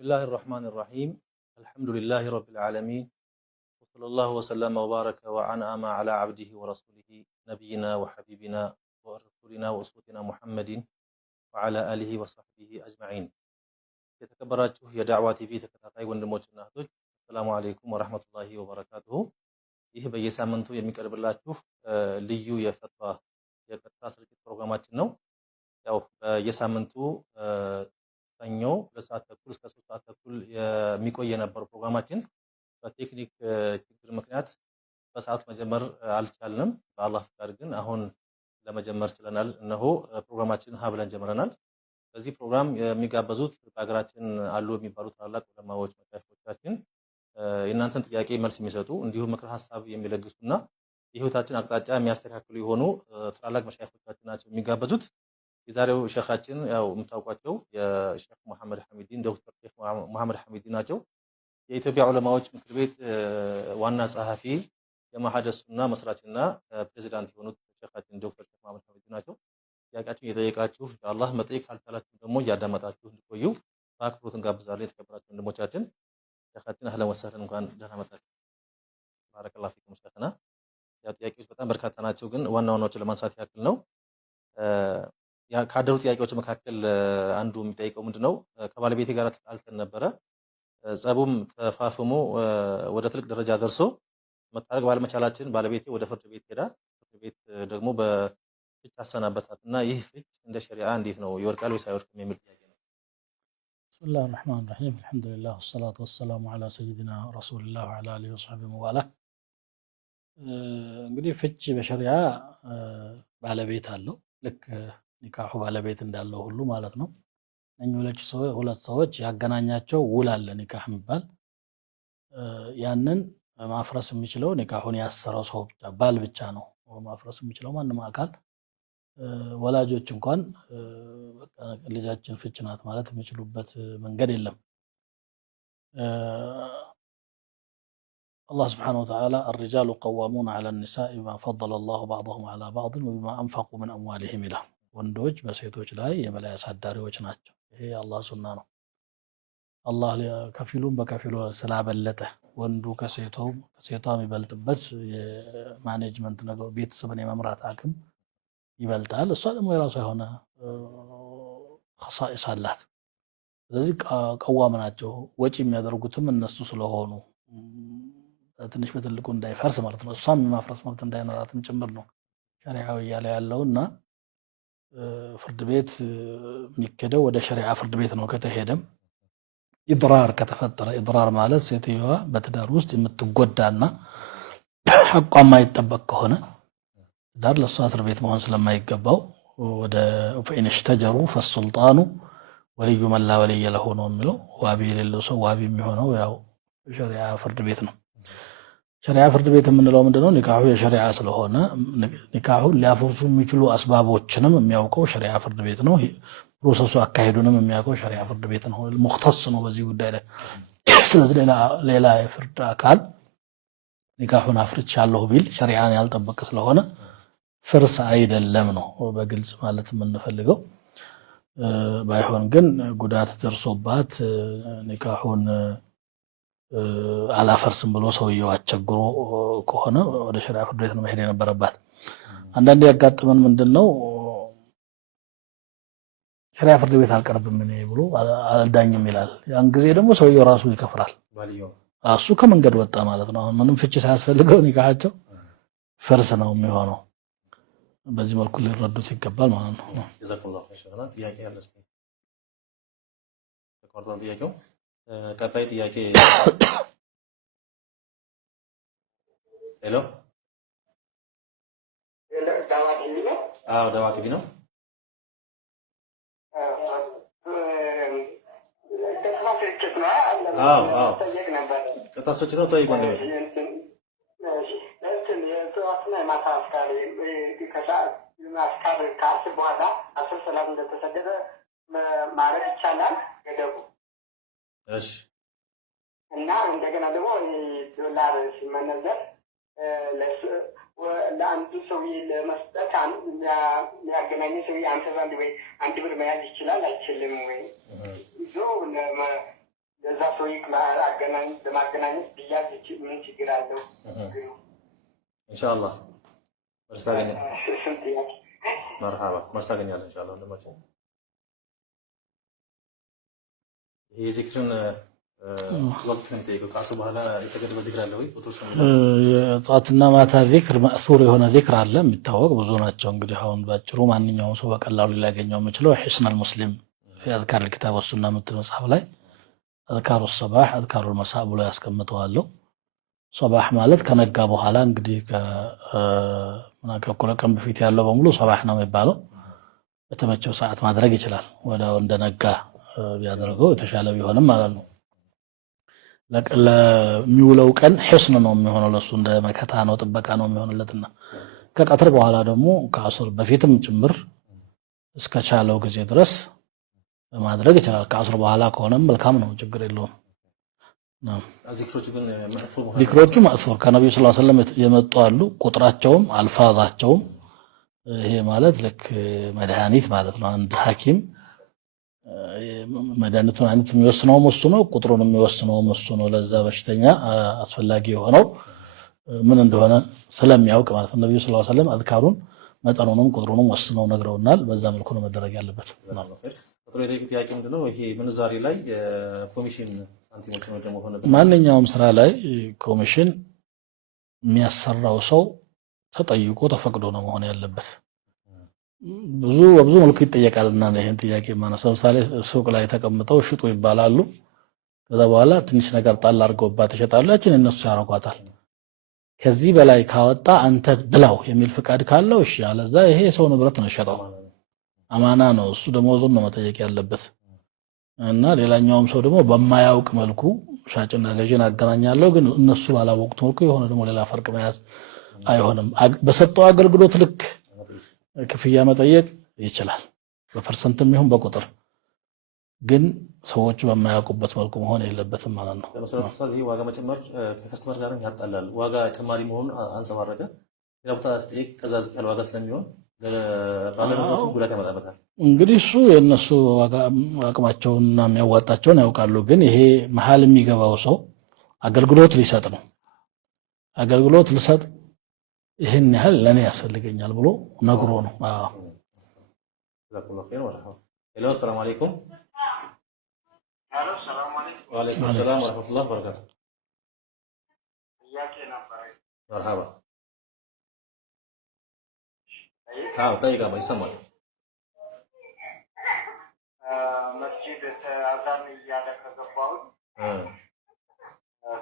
بسم الله الرحمن الرحيم الحمد لله رب العالمين وصلى الله وسلم وبارك وأنعم على عبده ورسوله نبينا وحبيبنا ورسولنا وأسوتنا محمد وعلى آله وصحبه أجمعين የተከበራችሁ የዳዕዋ ቲቪ ተከታታይ ወንድሞችና እህቶች ሰላም አለይኩም ወራህመቱላሂ ወበረካቱሁ። ይህ በየሳምንቱ የሚቀርብላችሁ ልዩ የፈትዋ የቀጥታ ስርጭት ፕሮግራማችን ነው። ያው በየሳምንቱ ሰኞ 2 ሰዓት ተኩል እስከ 3 ሰዓት ተኩል የሚቆይ የነበረው ፕሮግራማችን በቴክኒክ ችግር ምክንያት በሰዓት መጀመር አልቻልንም። በአላህ ፍቃድ ግን አሁን ለመጀመር ችለናል። እነሆ ፕሮግራማችን ሀብለን ጀምረናል። በዚህ ፕሮግራም የሚጋበዙት በሀገራችን አሉ የሚባሉት ታላላቅ ዑለማዎች መሻይኾቻችን የእናንተን ጥያቄ መልስ የሚሰጡ እንዲሁም ምክር ሀሳብ የሚለግሱና የህይወታችን አቅጣጫ የሚያስተካክሉ የሆኑ ታላላቅ መሻይኾቻችን ናቸው የሚጋበዙት። የዛሬው ሼኻችን ያው የምታውቋቸው የሼኽ መሐመድ ሐሚዲን ዶክተር ሼኽ መሐመድ ሐሚዲን ናቸው። የኢትዮጵያ ዑለማዎች ምክር ቤት ዋና ጸሐፊ የማህደ ሱና መስራችና ፕሬዝዳንት የሆኑት ሼኻችን ዶክተር ሼኽ መሐመድ ሐሚዲን ናቸው። ጥያቄያችሁን እየጠየቃችሁ ኢንሻአላህ መጠየቅ ካልቻላችሁ ደግሞ እያዳመጣችሁ እንድትቆዩ በአክብሮት እንጋብዛለን። የተከበራችሁ ወንድሞቻችን ሼኻችን አህለን ወሰህለን እንኳን ደህና መጣችሁ። ባረከላሁ ፊኩም ሼኽና። ያው ጥያቄዎች በጣም በርካታ ናቸው፣ ግን ዋና ዋናዎችን ለማንሳት ያክል ነው። ካደሩ ጥያቄዎች መካከል አንዱ የሚጠይቀው ምንድነው ከባለቤቴ ጋር ተጣልተን ነበረ። ጸቡም ተፋፍሞ ወደ ትልቅ ደረጃ ደርሶ መታረቅ ባለመቻላችን ባለቤቴ ወደ ፍርድ ቤት ሄዳ ፍርድ ቤት ደግሞ በፍች አሰናበታትና ይህ ፍች እንደ ሸሪዓ እንዴት ነው ይወርቃል ወይስ አይወርቅም የሚል ጥያቄ ነው። ብስሚላሂ ረህማኒ ረሂም አልሐምዱሊላህ ወሰላቱ ወሰላሙ ዐላ ሰይዲና ረሱሊላህ ወዐላ አሊሂ ወሰሕቢሂ ወአላ። እንግዲህ ፍች በሸሪዓ ባለቤት አለው፣ ልክ ኒካሁ ባለቤት እንዳለው ሁሉ ማለት ነው። እነኚህ ሁለት ሰዎች ያገናኛቸው ውል አለ ኒካህ የሚባል። ያንን ማፍረስ የሚችለው ኒካሁን ያሰረው ሰው ብቻ ባል ብቻ ነው ማፍረስ የሚችለው። ማንም አካል ወላጆች እንኳን በቃ ልጃችን ፍች ናት ማለት የሚችሉበት መንገድ የለም። አላህ ሱብሓነሁ ወተዓላ الرجال قوامون على النساء بما فضل الله بعضهم على بعض وبما أنفقوا من أموالهم ይላል። ወንዶች በሴቶች ላይ የበላይ አሳዳሪዎች ናቸው። ይሄ የአላህ ሱና ነው። አላህ ከፊሉን በከፊሉ ስላበለጠ ወንዱ ከሴቷ የሚበልጥበት የማኔጅመንት ነገር ቤተሰብን የመምራት አቅም ይበልጣል። እሷ ደግሞ የራሷ የሆነ ኸሳኢስ አላት። ስለዚህ ቀዋም ናቸው። ወጪ የሚያደርጉትም እነሱ ስለሆኑ ትንሽ በትልቁ እንዳይፈርስ ማለት ነው። እሷም የማፍረስ መብት እንዳይኖራትም ጭምር ነው ሸሪዓው እያለ ያለውና ፍርድ ቤት የሚከደው ወደ ሸሪዓ ፍርድ ቤት ነው። ከተሄደም ኢድራር ከተፈጠረ፣ ኢድራር ማለት ሴትዮዋ በትዳር ውስጥ የምትጎዳና ሐቋ የማይጠበቅ ከሆነ ትዳር ለሷ እስር ቤት መሆን ስለማይገባው ወደ ፈኢን እሽተጀሩ ፈሱልጣኑ ወልዩ መላ ወልየ ለሁ ነው የሚለው። ዋቢ የሌለው ሰው ዋቢ የሚሆነው ያው ሸሪዓ ፍርድ ቤት ነው። ሸሪዓ ፍርድ ቤት የምንለው ምንድነው? ኒካሁ የሸሪዓ ስለሆነ ኒካሁን ሊያፈርሱ የሚችሉ አስባቦችንም የሚያውቀው ሸሪዓ ፍርድ ቤት ነው። ፕሮሰሱ አካሄዱንም የሚያውቀው ሸሪዓ ፍርድ ቤት ነው። ሙኽተስ ነው በዚህ ጉዳይ ላይ። ስለዚህ ሌላ የፍርድ አካል ኒካሁን አፍርቻለሁ ቢል ሸሪዓን ያልጠበቀ ስለሆነ ፍርስ አይደለም ነው በግልጽ ማለት የምንፈልገው። ባይሆን ግን ጉዳት ደርሶባት ኒካሁን አላፈርስም ብሎ ሰውየው አስቸግሮ ከሆነ ወደ ሸሪዓ ፍርድ ቤት ነው መሄድ የነበረባት። አንዳንዴ ያጋጥመን ምንድነው ሸሪዓ ፍርድ ቤት አልቀርብም እኔ ብሎ አልዳኝም ይላል። ያን ጊዜ ደግሞ ሰውየው ራሱ ይከፍራል። እሱ ከመንገድ ወጣ ማለት ነው። አሁን ምንም ፍች ሳያስፈልገው ኒካሃቸው ፍርስ ነው የሚሆነው። በዚህ መልኩ ሊረዱት ይገባል ማለት ነው። ጀዛኩላሁ ኸይራን። ጥያቄ ያለ እስኪ ተቆርጧል ጥያቄው። ቀጣይ ጥያቄ ሄሎ ዳዋ ቲቪ ነው። ቀጥታ ስርጭት ነው። ጠይቅ ወንድሜ። በኋላ አስር ሰላም እንደተሰደደ ማረግ ይቻላል ገደቡ። እሺ። እና እንደገና ደግሞ ዶላር ሲመነዘር ለአንዱ ሰውዬ ለመስጠት የሚያገናኝ ሰውዬ አንተ ዘንድ ወይ አንድ ብር መያዝ ይችላል አይችልም ወይ? ይዞ ለዛ ሰውዬ ለማገናኘት ብያዝ ምን ችግር አለው? ኢንሻአላህ መርሳገኛ መርሃባ መርሳገኛለን ኢንሻአላህ እንደማቸው ይሄ ዚክርን ወቅት ነው የሚጠይቀው። ከአሱ በኋላ የተገደበ ዚክር አለ ወይ? የጧትና ማታ ዚክር ማእሱር የሆነ ዚክር አለ የሚታወቅ ብዙ ናቸው። እንግዲህ አሁን ባጭሩ ማንኛውም ሰው በቀላሉ ሊያገኘው የሚችለው ሒስነል ሙስሊም ፊ አዝካር الكتاب والسنة የምትል መጽሐፍ ላይ አዝካሩ ሰባህ አዝካሩ መሳእ ብሎ ያስቀምጠዋለሁ። ሰባህ ማለት ከነጋ በኋላ እንግዲህ ከእኩለ ቀን በፊት ያለው በሙሉ ሰባህ ነው የሚባለው። በተመቸው ሰዓት ማድረግ ይችላል። ወዲያው እንደነጋ ቢያደርገው የተሻለ ቢሆንም ማለት ነው። ለሚውለው ቀን ሒስን ነው የሚሆነው፣ ለሱ እንደ መከታ ነው ጥበቃ ነው የሚሆንለትና ከቀትር በኋላ ደግሞ ከአስር በፊትም ጭምር እስከቻለው ጊዜ ድረስ ማድረግ ይችላል። ከአስር በኋላ ከሆነም መልካም ነው፣ ችግር የለውም። ዚክሮቹ ማእሱር ከነብዩ ሰለላሁ ዐለይሂ ወሰለም የመጡ አሉ። ቁጥራቸውም አልፋዛቸውም ይሄ ማለት ልክ መድኃኒት ማለት ነው። አንድ ሐኪም መድኃኒቱን አይነት የሚወስነው እሱ ነው፣ ቁጥሩን የሚወስነው እሱ ነው። ለዛ በሽተኛ አስፈላጊ የሆነው ምን እንደሆነ ስለሚያውቅ ማለት ነው። ነብዩ ሰለላሁ ዐለይሂ ወሰለም አዝካሩን መጠኑንም ቁጥሩንም ወስነው ነግረውናል። በዛ መልኩ ነው መደረግ ያለበት። ቁጥሩ የጠየቁት ጥያቄ ምንድነው? ይሄ ምንዛሬ ላይ ኮሚሽን ሳንቲሞች ነው ደግሞ ሆነ ማንኛውም ስራ ላይ ኮሚሽን የሚያሰራው ሰው ተጠይቆ ተፈቅዶ ነው መሆን ያለበት። በብዙ መልኩ ይጠየቃልና ይሄን ጥያቄ ማነሳው ለምሳሌ ሱቅ ላይ ተቀምጠው ሽጡ ይባላሉ። ከዛ በኋላ ትንሽ ነገር ጣል አድርገውባት ይሸጣሉ። ያችን እነሱ ያረጓታል። ከዚህ በላይ ካወጣ አንተ ብላው የሚል ፍቃድ ካለው እሺ፣ አለዛ ይሄ ሰው ንብረት ነው ሸጠው አማና ነው። እሱ ደሞዙን ነው መጠየቅ ያለበት። እና ሌላኛውም ሰው ደግሞ በማያውቅ መልኩ ሻጭና ገዢን አገናኛለሁ ግን እነሱ ባላወቁት መልኩ የሆነ ደግሞ ሌላ ፈርቅ መያዝ አይሆንም። በሰጠው አገልግሎት ልክ ክፍያ መጠየቅ ይችላል፣ በፐርሰንትም ይሁን በቁጥር ግን ሰዎች በማያውቁበት መልኩ መሆን የለበትም ማለት ነው። ለምሳሌ ይሄ ዋጋ መጨመር ከከስተመር ጋር ያጣላል። ዋጋ ጨማሪ መሆኑን አንጸባረቀ ለቦታ አስተያየት ከዛ ዝቅ ያለ ዋጋ ስለሚሆን ለባለንብረቱ ጉዳት ያመጣበታል። እንግዲህ እሱ የነሱ ዋጋ አቅማቸውንና የሚያዋጣቸውን ያውቃሉ። ግን ይሄ መሀል የሚገባው ሰው አገልግሎት ሊሰጥ ነው። አገልግሎት ልሰጥ ይሄን ያህል ለኔ ያስፈልገኛል ብሎ ነግሮ ነው። አዎ ሄሎ፣ ሰላም አለይኩም። ወአለይኩም ሰላም ወራህመቱላሂ ወበረካቱ። መርሐባ። አዎ ጠይቃ ይሰማል። መስጂድ አዛን እያለ ከገባሁ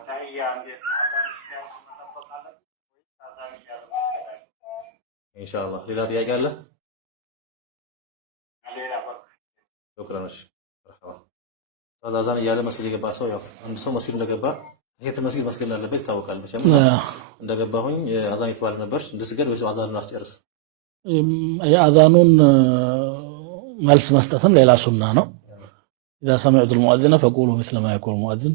ታያ እንዴት አዛን ይያል አዛን እያለ ኢንሻአላህ። ሌላ ጥያቄ አለ? ሌላ በቃ ሹክራንሽ። መርሐባ። አዛን እያለ መስጊድ የገባ ሰው ያው አንድ ሰው መስጊድ እንደገባ ይሄ መስጊድ መስገድ እንዳለበት ይታወቃል። መቼም እንደገባሁኝ አዛን የተባለ ነበር እንድስገድ ወይስ አዛኑን አስጨርስ? የአዛኑን መልስ መስጠትም ሌላ ሱና ነው። إذا سمعت المؤذن فقولوا مثل ما يقول المؤذن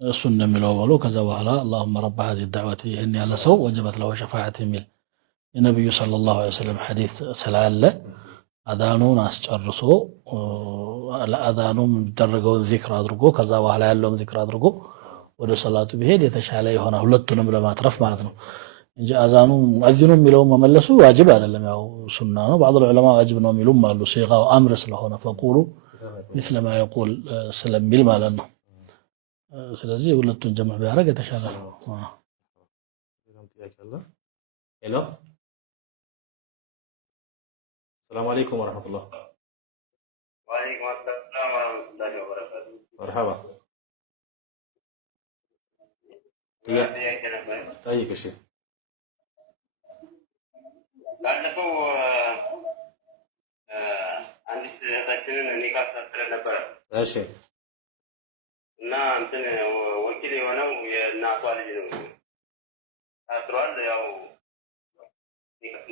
እሱ እንደሚለው በሉ። ከዛ በኋላ اللهم رب هذه الدعوة ይህን ያለ ሰው ወጀበት له شفاعة የሚል የነብዩ ሰለላሁ ዐለይሂ ወሰለም ሐዲስ ስላለ አዛኑን አስጨርሶ ለአዛኑ የሚደረገውን ዚክር አድርጎ ከዛ በኋላ ያለውን ዚክር አድርጎ ወደ ሰላቱ ቢሄድ የተሻለ የሆነ ሁለቱንም ለማትረፍ ማለት ነው እንጂ አዛኑ ሙአዚኑ የሚለው መመለሱ ዋጅብ አይደለም፣ ያው ሱና ነው። بعض العلماء ዋጅብ ነው የሚሉም አሉ። ሲጋው አምር ስለሆነ ፈቁሉ مثل ما يقول ስለሚል ማለት ነው። ስለዚህ ሁለቱን ጀምዕ ቢያደርግ የተሻለ ነው። ሄሎ፣ ሰላም አለይኩም ወራህመቱላህ። ወአለይኩም ሰላም ወራህመቱላሂ ወበረካቱ። መርሐባ። ጠይቅ። እሺ፣ ባለፈው አንዲት እህታችንን ኒካ አሳስረን ነበረ። እሺ። እና እንትን ወኪል የሆነው የእናቷ ልጅ ነው ታስሯል። ያው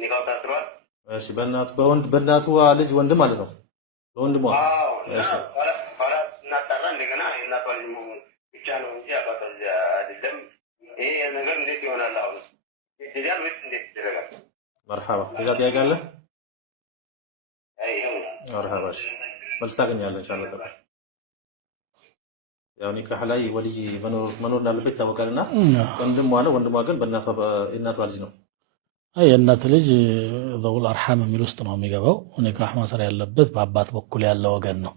ኒካው ታስሯል። እሺ። በእናቱ ልጅ ወንድም ማለት ነው። በወንድሟ አዎ። ኋላ እናጣራ እንደገና የእናቷ ልጅ መሆኑን ብቻ ነው እንጂ አባቷ ልጅ አይደለም። ይሄ ነገር እንዴት ይሆናል? አሁን ይደረጋል ወይስ እንዴት ይደረጋል? መርሐባ። ሌላ ጥያቄ አለ? አይ ይሄው መርሐባ። መልስ ታገኛለህ ኢንሻአላህ። ያው ኒካህ ላይ ወልይ መኖር እንዳለበት ይታወቃልና ወንድሟ ግን የእናቷ ልጅ ነው። የእናት ልጅ ዘውል አርሐም የሚል ውስጥ ነው የሚገባው። ኒካህ ማሰር ያለበት በአባት በኩል ያለ ወገን ነው።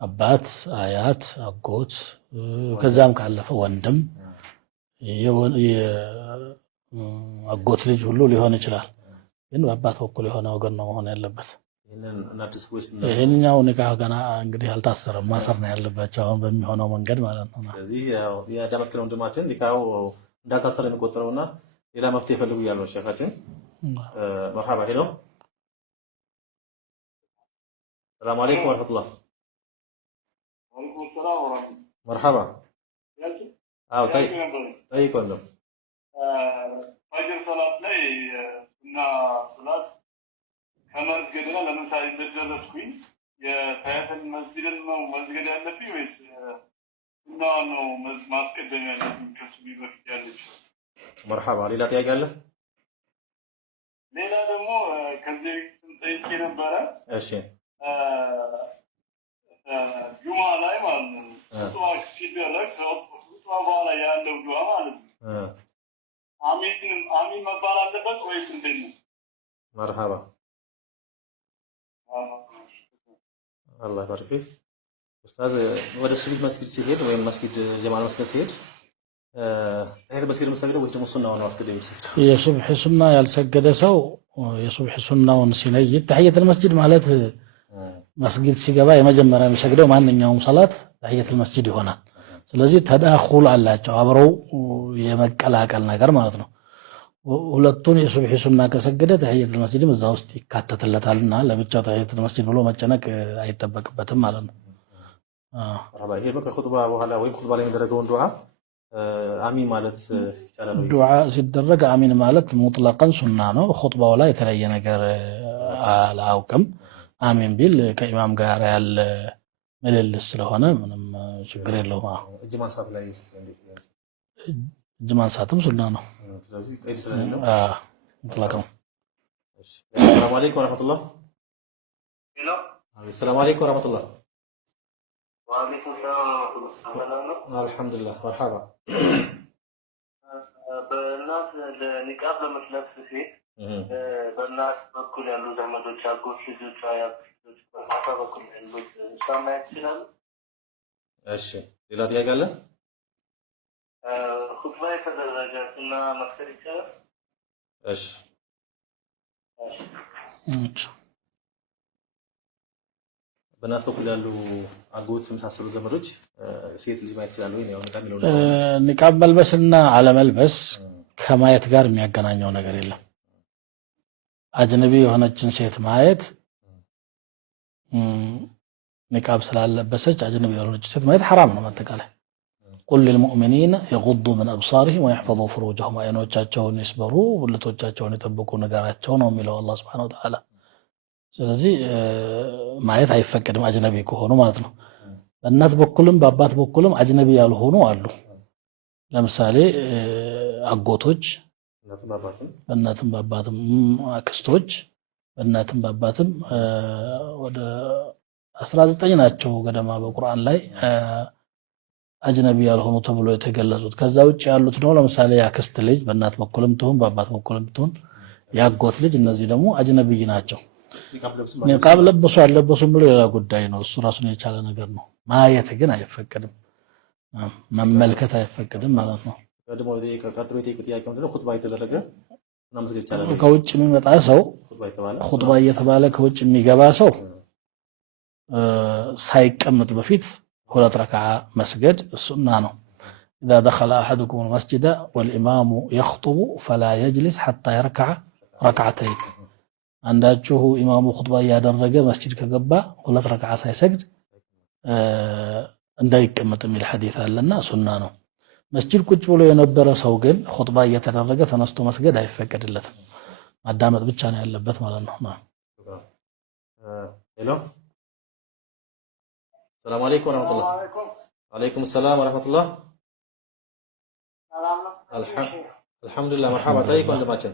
አባት፣ አያት፣ አጎት ከዛም ካለፈ ወንድም የአጎት ልጅ ሁሉ ሊሆን ይችላል። ግን በአባት በኩል የሆነ ወገን ነው መሆን ያለበት። ይሄንኛው ኒካህ ገና እንግዲህ አልታሰረም፣ ማሰር ነው ያለባቸው አሁን በሚሆነው መንገድ ማለት ነው። ስለዚህ ያው ያዳመጥከው ወንድማችን ኒካሁ እንዳልታሰረ የሚቆጠረውና ሌላ መፍትሄ ፈልጉ ያለው ሼኻችን። መርሐባ ሄሎ፣ ሰላም አለይኩም ወራህመቱላህ። መርሐባ። አዎ ጠይቆን ነው ፈጅር ሰላት ላይ እና ሰላት ከመስገድና ለምሳሌ እንደደረስኩኝ የታያተን መስጊድን ነው መስገድ ያለብኝ ወይስ እና ነው ማስቀደም ያለብኝ? ከሱ በፊት ያለችው። መርሐባ። ሌላ ጥያቄ አለ? ሌላ ደግሞ ከዚህ ጠይቄ ነበረ። እሺ ጁማ ላይ ማለት ነው ዱዓ ሲደረግ ከዱዓ በኋላ ያለው ዱዓ ማለት ነው አሚን መባል አለበት ወይስ እንዴት ነው? መርሐባ። አላህ ይባርክ ፊክ ኡስታዝ። ወደ ሱቢህ መስጊድ ሲሄድ ወይም መስጊድ ጀማዓ መስጊድ ሲሄድ መስጊድ መስጊድ ወይ ደግሞ ሱናውን ማስገድ የሚሰግድ የሱብህ ሱና ያልሰገደ ሰው የሱብህ ሱናውን ሲነይድ ተህየቱል መስጂድ ማለት መስጊድ ሲገባ የመጀመሪያ የሚሰግደው ማንኛውም ሰላት ተህየቱል መስጂድ ይሆናል። ስለዚህ ተዳኹል አላቸው አብረው የመቀላቀል ነገር ማለት ነው። ሁለቱን የሱብህ ሱና ከሰገደ ተህየቱል መስጂድም እዛ ውስጥ ይካተትለታልና ለብቻው ተህየቱል መስጂድ ብሎ መጨነቅ አይጠበቅበትም ማለት ነው። ይሄ ከኹጥባ በኋላ ወይም ኹጥባ ላይ የሚደረገውን ዱዓ አሚን ማለት ይቻላል። ዱዓ ሲደረግ አሚን ማለት ሙጥለቀን ሱና ነው። ኹጥባው ላይ የተለየ ነገር አላውቅም። አሚን ቢል ከኢማም ጋር ያለ ምልልስ ስለሆነ ምንም ችግር የለውም። እጅ ማንሳት ላይ እጅ ማንሳትም ሱና ነው። ስለዚህ ቀይድ ስለሌለው ሙጥለቅ ነው። እሺ ሰላም አለይኩም ወራህመቱላህ። ሄሎ፣ ሰላም አለይኩም ወራህመቱላህ። ወአለይኩም ሰላም ወራህመቱላህ። አልሐምዱሊላህ። መርሐባ። በእናት ለኒቃብ ለመስለፍ ሴት በእናት በኩል ያሉ ዘመዶች፣ አጎት ልጆች፣ አያት ልጆች በአባ በኩል ያሉት እሷ ማየት ይችላሉ? እሺ ሌላ ጥያቄ አለ? ኹጥባ የተደረገ እና መስገድ ይቻላል? እሺ በእናት በኩል ያሉ አጎት የመሳሰሉ ዘመዶች ሴት ልጅ ማየት ይችላሉ ወይ? ኒቃብ መልበስና አለመልበስ ከማየት ጋር የሚያገናኘው ነገር የለም። አጅነቢ የሆነችን ሴት ማየት ኒቃብ ስላለበሰች አጅነቢ የሆነችን ሴት ማየት ሐራም ነው። ማጠቃላይ ቁል ሊልሙእሚኒነ የጉዱ ምን አብሳሪሂም ወየሕፈዙ ፍሩጀሁም፣ አይኖቻቸውን ይስበሩ ብልቶቻቸውን ይጠብቁ ነገራቸው ነው የሚለው አላህ ሱብሓነሁ ወተዓላ። ስለዚህ ማየት አይፈቀድም አጅነቢ ከሆኑ ማለት ነው። በእናት በኩልም በአባት በኩልም አጅነቢ ያልሆኑ አሉ። ለምሳሌ አጎቶች በእናትም በአባትም፣ አክስቶች በእናትም በአባትም ወደ 19 ናቸው ገደማ በቁርአን ላይ አጅነቢ ያልሆኑ ተብሎ የተገለጹት። ከዛ ውጭ ያሉት ነው ለምሳሌ የአክስት ልጅ በእናት በኩልም ትሁን በአባት በኩልም ትሁን ያጎት ልጅ፣ እነዚህ ደግሞ አጅነቢ ናቸው። ኒቃብ ለበሱ አልለበሱም ብሎ ሌላ ጉዳይ ነው። እሱ ራሱን የቻለ ነገር ነው። ማየት ግን አይፈቀድም፣ መመልከት አይፈቀድም ማለት ነው። ከውጭ የሚመጣ ሰው ኹጥባ እየተባለ ከውጭ የሚገባ ሰው ሳይቀመጥ በፊት 2 ረክዓ መስገድ ሱና ነው። إذا دخل أحدكم المسجد والإمام يخطب فلا يجلس حتى يركع ركعتين አንዳችሁ ኢማሙ ኹጥባ እያደረገ መስጂድ ከገባ 2 ረክዓ ሳይሰግድ እንዳይቀመጥ የሚል ሐዲስ አለና ሱና ነው። መስጂድ ቁጭ ብሎ የነበረ ሰው ግን ኹጥባ እየተደረገ ተነስቶ መስገድ አይፈቀድለትም። ማዳመጥ ብቻ ነው ያለበት ማለት ነው። ሄሎ ሰላም አለይኩም ወራህመቱላህ። ወአለይኩም ሰላም ወራህመቱላህ። አልሐምዱሊላህ። መርሐባ። ጠይቅ ወንድማችን።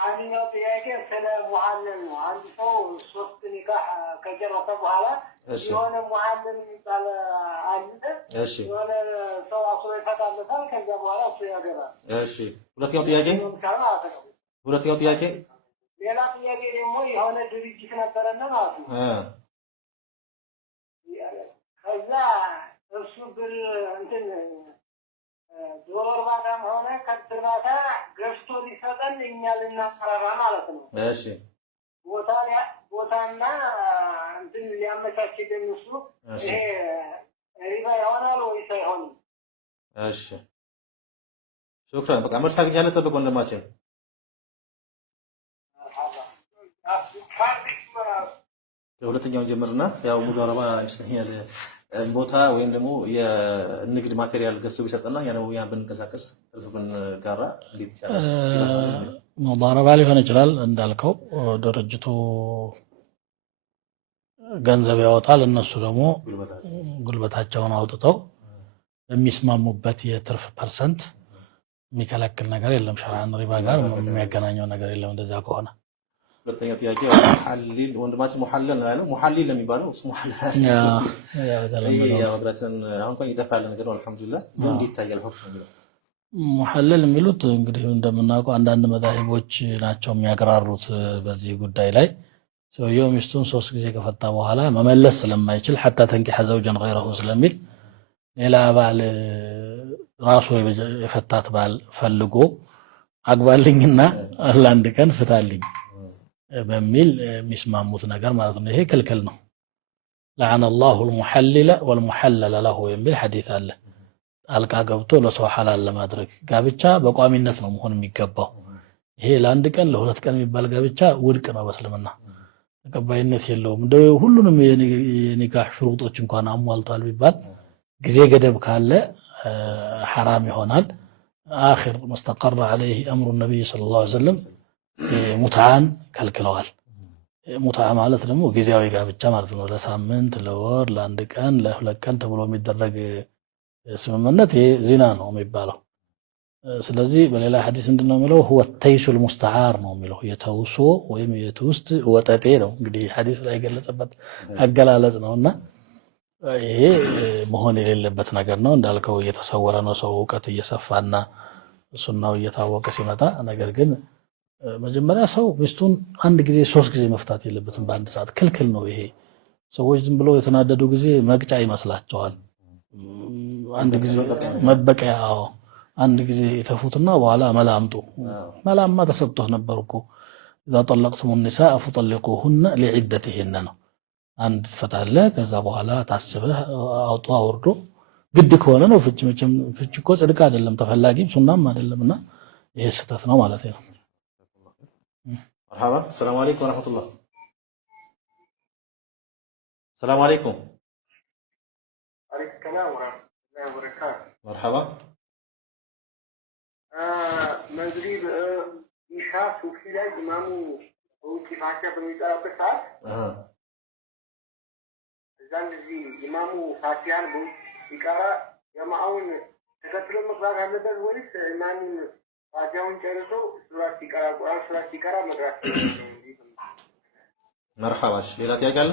አንደኛው ጥያቄ ስለ ሙሐለል ነው። አንድ ሰው 3 ኒካህ ከጨረሰ በኋላ እሺ የሆነ ሙሐመድ የሚባል አለ እሺ የሆነ ሰው አስሮ ይፈታለታል ከዛ በኋላ እሱ ያገባል እሺ ሁለተኛው ጥያቄ ሌላ ጥያቄ ደግሞ የሆነ ድርጅት ነበረና ማለት ነው ከዛ እሱ ብር እንትን ዶሮ እርባታም ሆነ ከብት እርባታ ገዝቶ ሊሰጠን እኛ ልናቀረባ ማለት ነው እሺ ቦታና እንትን ሊያመቻችልን እሱ ይሄ ሪባ ይሆናል ወይስ አይሆንም? እሺ ሹክራን በቃ መልስ አግኝቻለሁ። ጠብቅ ወንድማችን። ሁለተኛው ጀምርና ያው ሙዳረባ ይመስለኛል ቦታ ወይም ደግሞ የንግድ ማቴሪያል ገዝቶ ቢሰጥና ያን ብንቀሳቀስ ብንጋራ እንዴት ይቻላል? ሙዳረባ ሊሆን ይችላል እንዳልከው ድርጅቱ ገንዘብ ያወጣል እነሱ ደግሞ ጉልበታቸውን አውጥተው በሚስማሙበት የትርፍ ፐርሰንት የሚከለክል ነገር የለም። ሸርዓን ሪባ ጋር የሚያገናኘው ነገር የለም። እንደዛ ከሆነ ሁለተኛው ጥያቄ ሙሐሊል ወንድማችን ሙሐለል ነው ያለው። ሙሐሊል ለሚባለው እሱ ሙሐለል ያው ወድራችን አሁን እንኳን ይጠፋል ነገር ነው። አልሐምዱሊላህ ግን እንዴት ታያል ሁክም ነው ሙሐለል የሚሉት እንግዲህ እንደምናውቀው አንዳንድ መዛሂቦች ናቸው የሚያቀራሩት በዚህ ጉዳይ ላይ ሰውየው ሚስቱን 3 ጊዜ ከፈታ በኋላ መመለስ ስለማይችል حتى تنكح زوجا غيره ስለሚል ሌላ ባል ራሱ የፈታት ባል ፈልጎ አግባልኝና ለአንድ ቀን ፍታልኝ በሚል የሚስማሙት ነገር ማለት ነው። ይሄ ክልክል ነው። لعن الله المحلل والمحلل له የሚል ሐዲስ አለ። አልቃ ገብቶ ለሰው ሐላል ለማድረግ ጋብቻ በቋሚነት ነው መሆን የሚገባው። ይሄ ለአንድ ቀን ለሁለት ቀን የሚባል ጋብቻ ውድቅ ነው በእስልምና ተቀባይነት የለውም። እንደው ሁሉንም የኒካህ ሽሩጦች እንኳን አሟልቷል ቢባል ጊዜ ገደብ ካለ حرام ይሆናል። آخر مستقر عليه أمر النبي صلى الله عليه وسلم ሙትዓን ከልክለዋል። ሙትዓ ማለት ደግሞ ጊዜያዊ ጋብቻ ማለት ነው። ለሳምንት ለወር ለአንድ ቀን ለሁለት ቀን ተብሎ የሚደረግ ስምምነት ይሄ ዚና ነው የሚባለው። ስለዚህ በሌላ ሐዲስ ምንድነው የሚለው هو التيس المستعار ነው የሚለው የተውሶ ወይም የትውስት ወጠጤ ነው። እንግዲህ ሐዲሱ ላይ ገለጸበት አገላለጽ ነውና ይሄ መሆን የሌለበት ነገር ነው። እንዳልከው እየተሰወረ ነው ሰው ዕውቀት እየሰፋና ሱናው እየታወቀ ሲመጣ። ነገር ግን መጀመሪያ ሰው ሚስቱን አንድ ጊዜ 3 ጊዜ መፍታት የለበትም በአንድ ሰዓት ክልክል ነው። ይሄ ሰዎች ዝም ብለው የተናደዱ ጊዜ መቅጫ ይመስላቸዋል። አንድ ጊዜ መበቀያው አንድ ጊዜ የተፉትና በኋላ መላምጡ መላማ ተሰጥቶ ነበር እኮ اذا طلقتم النساء فطلقوهن لعدتهن ነው። አንድ ፈታለ ከዛ በኋላ ታስበህ አውጣ ወርዶ ግድ ከሆነ ነው ፍች። መቼም ፍች እኮ ጽድቅ አይደለም ተፈላጊም ሱናም አይደለምና ይሄ ስህተት ነው ማለት ነው። مرحبا السلام عليكم ورحمة الله. السلام عليكم. عليكم السلام ورحمة الله وبركاته. مرحبا. مغرب إشاء صوفي لا إمام وكفاية بميزان بسات. زانزي إمام فاتيان بو يقرأ يمعون تكتلوا مقدار هذا الوليس إمام فاتيان جرسو سورة يقرأ قرآن سورة يقرأ مدرسة. مرحبا ليلة يقال؟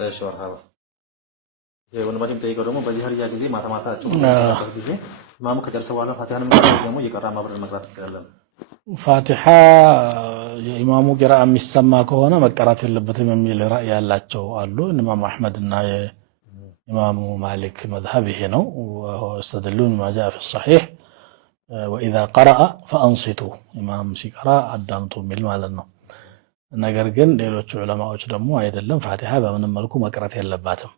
ايش مرحبا. ወንድማችን ጠይቀው ደግሞ በዚህ ሀሪያ ጊዜ ማታ ማታ ጊዜ ኢማሙ ከጨረሰ በኋላ ፋቲሃን ደግሞ እየቀራ ማብረን መቅራት ይችላል። ፋቲሃ የኢማሙ ቂራአ የሚሰማ ከሆነ መቀራት የለበትም የሚል ራእይ ያላቸው አሉ። ኢማሙ አህመድ እና ኢማሙ ማሊክ መዝሀብ ይሄ ነው። ወስተደሉን ما جاء في الصحيح واذا قرأ فانصتوا ኢማም ሲቀራ አዳምጡ የሚል ማለት ነው። ነገር ግን ሌሎች ዑለማዎች ደግሞ አይደለም ፋቲሃ በምንም መልኩ መቅራት የለባትም።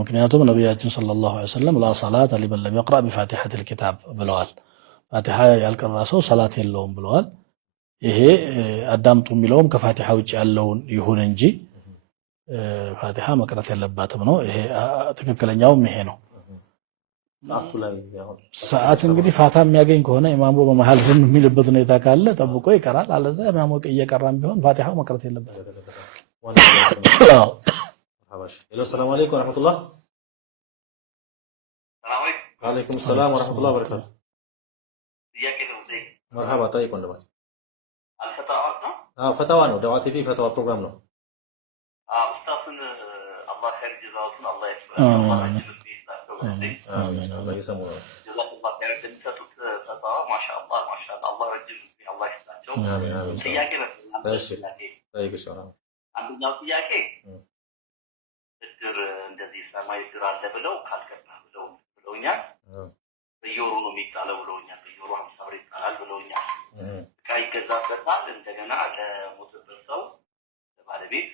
ምክንያቱም ነብያችን ሰለላሁ ዐለይሂ ወሰለም لا صلاة لمن لم يقرأ بفاتحة الكتاب ብለዋል። ፋቲሃ ያልቀራ ሰው ሰላት የለውም ብለዋል። ይሄ አዳምጡ የሚለውም ከፋቲሃ ውጭ ያለውን ይሁን እንጂ ፋቲሃ መቅራት የለባትም ነው። ይሄ ትክክለኛውም ይሄ ነው። ሰዓት እንግዲህ ፋታ የሚያገኝ ከሆነ ኢማሙ በመሃል ዝም የሚልበት ሁኔታ ካለ ጠብቆ ይቀራል። አለዛ ኢማሙ እየቀራም ቢሆን ፋቲሃው መቅራት የለበትም። السلام عليكم ورحمة الله. وعليكم السلام ورحمة الله وبركاته. مرحبا طيب وندمج. الفتاوى فتاوى ነው ዳዋ ቲቪ ፈተዋ ፕሮግራም ነው። آمين آمين الله يسمونه جزاك الله خير تنسطوا تطاع ما شاء الله الله رجل في الله يسلمكم آمين آمين ጥያቄ طيب ان شاء الله አንደኛው ጥያቄ እድር እንደዚህ ሰማይ እድር አለ ብለው ካልገባ ብለውኛል በየወሩ ነው የሚጣለው ብለውኛል በየወሩ 50 ብር ይጣላል ብለውኛል ዕቃ ይገዛበታል እንደገና ለሞተበት ሰው ለባለቤት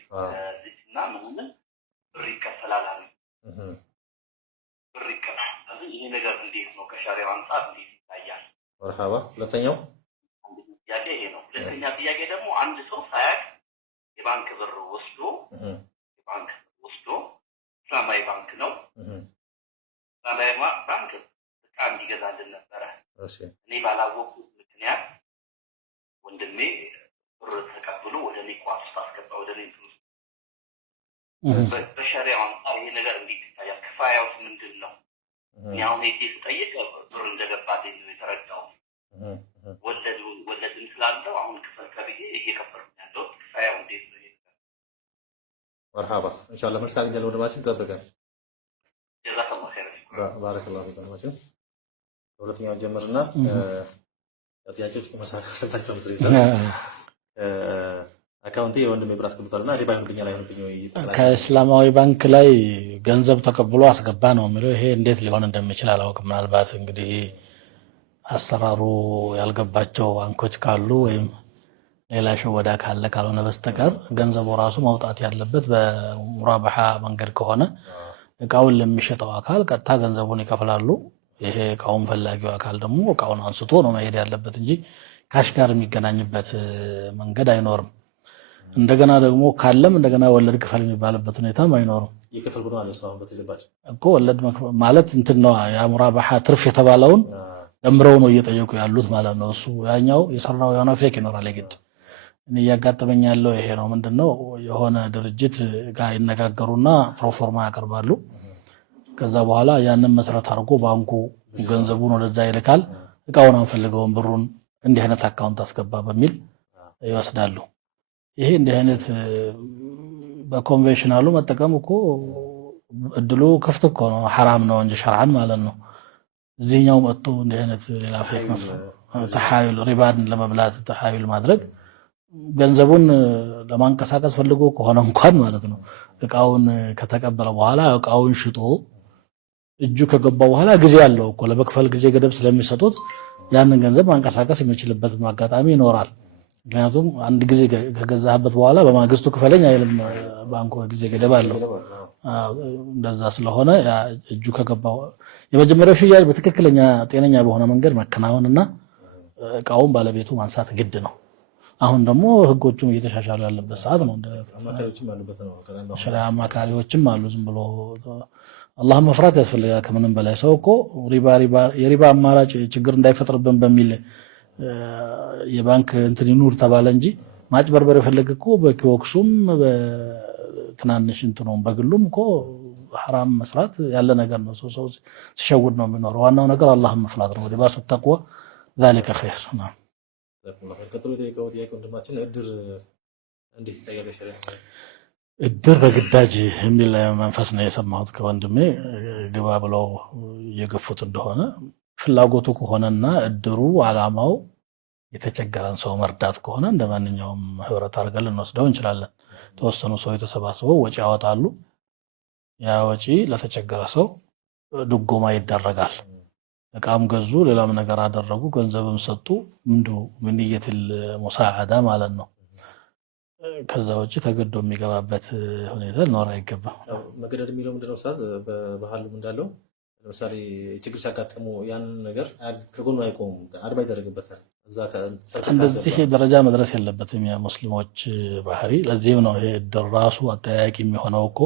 ልጅና ምንም ብር ይከፈላል አሉ ብር ይከፈላል ይሄ ነገር እንዴት ነው ከሻሪዓው አንፃር እንዴት ይታያል مرحبا ሁለተኛው ጥያቄ ይሄ ነው ሁለተኛ ጥያቄ ደግሞ አንድ ሰው ሳያቅ የባንክ ብር ወስዶ ሰማይ ባንክ ነው ሰማይ ባንክ ዕቃ እንዲገዛልን ነበረ እኔ ባላወቅኩት ምክንያት ወንድሜ ብር ተቀብሎ ወደ እኔ ኳስ አስገባ ወደ እኔ በሸሪዓው አንፃር ይሄ ነገር እንዴት ይታያል ክፋያው ምንድን ነው እኔ አሁን ሄጄ ስጠይቅ ብር እንደገባልኝ ነው የተረዳሁት ወለድም ስላለው አሁን ክፈል ከብዬ እየከፈልኩ ያለው ክፋያው እንዴት ነው مرحبا ان شاء الله مرسال جل ወንድማችን ጠብቀን جزاك الله خير بارك الله فيك ወንድማችን ሁለተኛው ጀምርና ጥያቄዎች መሳሰልታችሁ ተመስሪታ አካውንቴ የወንድሜ ብር አስገብቷልና ሪባ ይሆንብኛል አይሆንብኝ ወይ ከእስላማዊ ባንክ ላይ ገንዘብ ተቀብሎ አስገባ ነው የሚለው ይሄ እንዴት ሊሆን እንደሚችል አላውቅም ምናልባት እንግዲህ አሰራሩ ያልገባቸው ባንኮች ካሉ ወይም ሌላ ሸወዳ ካለ ካልሆነ በስተቀር ገንዘቡ ራሱ ማውጣት ያለበት በሙራባሃ መንገድ ከሆነ እቃውን ለሚሸጠው አካል ቀጥታ ገንዘቡን ይከፍላሉ ይሄ እቃውን ፈላጊው አካል ደግሞ እቃውን አንስቶ ነው መሄድ ያለበት እንጂ ካሽ ጋር የሚገናኝበት መንገድ አይኖርም እንደገና ደግሞ ካለም እንደገና ወለድ ክፈል የሚባልበት ሁኔታም አይኖርም ይከፈል ብሎ አለ ሰው በተጀባጭ እኮ ወለድ ማለት እንትን ነው ያ ሙራባሃ ትርፍ የተባለውን ደምረው ነው እየጠየቁ ያሉት ማለት ነው እሱ ያኛው የሰራው የሆነ ፌክ ይኖራል ይግድ እኔ ያጋጠመኝ ያለው ይሄ ነው ምንድነው የሆነ ድርጅት ጋር ይነጋገሩና ፕሮፎርማ ያቀርባሉ ከዛ በኋላ ያንን መሰረት አድርጎ ባንኩ ገንዘቡን ወደዛ ይልካል እቃውን አንፈልገውን ብሩን እንዲህ አይነት አካውንት አስገባ በሚል ይወስዳሉ ይሄ እንዲህ አይነት በኮንቬንሽናሉ መጠቀም እኮ እድሉ ክፍት እኮ ነው حرام ነው እንጂ ሸርዓን ማለት ነው እዚህኛው መጥቶ እንዲህ አይነት ሌላ ፌክ መስራት ተሐዩል ሪባን ለመብላት ተሐዩል ማድረግ ገንዘቡን ለማንቀሳቀስ ፈልጎ ከሆነ እንኳን ማለት ነው እቃውን ከተቀበለ በኋላ እቃውን ሽጦ እጁ ከገባ በኋላ ጊዜ ያለው እኮ ለበክፈል ጊዜ ገደብ ስለሚሰጡት ያንን ገንዘብ ማንቀሳቀስ የሚችልበት አጋጣሚ ይኖራል ምክንያቱም አንድ ጊዜ ከገዛህበት በኋላ በማግስቱ ክፈለኝ አይልም ባንኩ ጊዜ ገደብ አለው እንደዛ ስለሆነ እጁ ከገባው የመጀመሪያው ሽያጭ በትክክለኛ ጤነኛ በሆነ መንገድ መከናወንና እቃውን ባለቤቱ ማንሳት ግድ ነው አሁን ደግሞ ህጎቹም እየተሻሻሉ ያለበት ሰዓት ነው እንደ አማካሪዎችም አሉበት ነው ሸሪዓ አማካሪዎችም አሉ ዝም ብሎ አላህ መፍራት ያስፈልጋል ከምንም በላይ ሰው እኮ የሪባ አማራጭ ችግር እንዳይፈጥርብን በሚል የባንክ እንትን ይኑር ተባለ እንጂ ማጭበርበር የፈለገው በኪዮክሱም በትናንሽ እንትኑም በግሉም እኮ حرام መስራት ያለ ነገር ነው ሰው ሲሸውድ ነው የሚኖረው ዋናው ነገር አላህን መፍራት ነው ሊባሱ ተቅዋ ذلك خير نعم ከተሩ የቆየው ወንድማችን እድር እንዴት ይታያል ሸሪዓ እድር በግዳጅ የሚል መንፈስ ነው የሰማሁት ከወንድሜ ግባ ብለው የገፉት እንደሆነ ፍላጎቱ ከሆነና እድሩ አላማው የተቸገረን ሰው መርዳት ከሆነ እንደማንኛውም ህብረት አድርገን እንወስደው እንችላለን ተወሰኑ ሰው የተሰባሰበው ወጪ ያወጣሉ ያ ወጪ ለተቸገረ ሰው ድጎማ ይደረጋል እቃም ገዙ ሌላም ነገር አደረጉ ገንዘብም ሰጡ ምን ንየትል ሙሳዓዳ ማለት ነው ከዛ ወጪ ተገዶ የሚገባበት ሁኔታ ኖር አይገባም መገደድ የሚለው ምንድነው ሰዓት በባህሉ እንዳለው ለምሳሌ ችግር ሲያጋጥሙ ያን ነገር ከጎኑ አይቆም አድማ ይደረግበታል እዛ እንደዚህ ደረጃ መድረስ የለበትም ያ ሙስሊሞች ባህሪ ለዚህም ነው ይሄ ድራሱ አጠያቂ የሚሆነው እኮ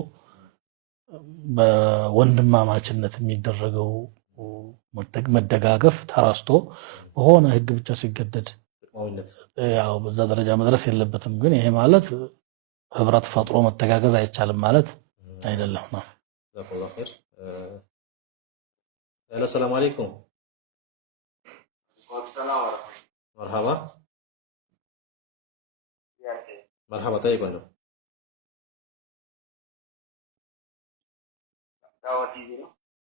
በወንድማማችነት የሚደረገው መደጋገፍ ተራስቶ በሆነ ህግ ብቻ ሲገደድ ያው በዛ ደረጃ መድረስ የለበትም ግን ይሄ ማለት ህብረት ፈጥሮ መተጋገዝ አይቻልም ማለት አይደለም ነው ጀዛከላሁ ኸይር السلام عليكم مرحبا مرحبا طيب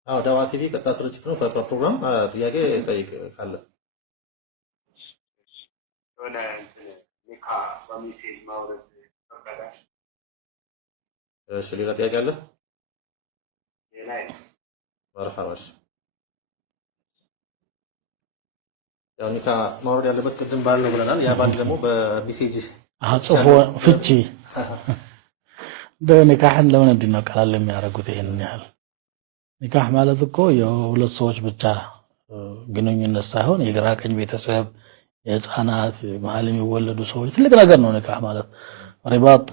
አዎ ዳዋ ቲቪ ቀጥታ ስርጭት ነው። ፈትዋ ፕሮግራም ጥያቄ ጠይቅ ካለ የሆነ ኒካ በሜሴጅ ማውረድ ፈቀዳል? እሺ ሌላ ጥያቄ አለ? ሌላ መርሐባሽ ያው ኒካ ማውረድ ያለበት ቅድም ባለው ብለናል። ያ ባል ደግሞ በሜሴጅ ጽፎ ፍቺ በኒካህን ለምንድን ነው ቀላል የሚያደርጉት ይሄንን ያህል? ኒካህ ማለት እኮ የሁለት ሰዎች ብቻ ግንኙነት ሳይሆን የግራ ቀኝ ቤተሰብ፣ የህፃናት መሀል የሚወለዱ ሰዎች ትልቅ ነገር ነው። ኒካህ ማለት ሪባጥ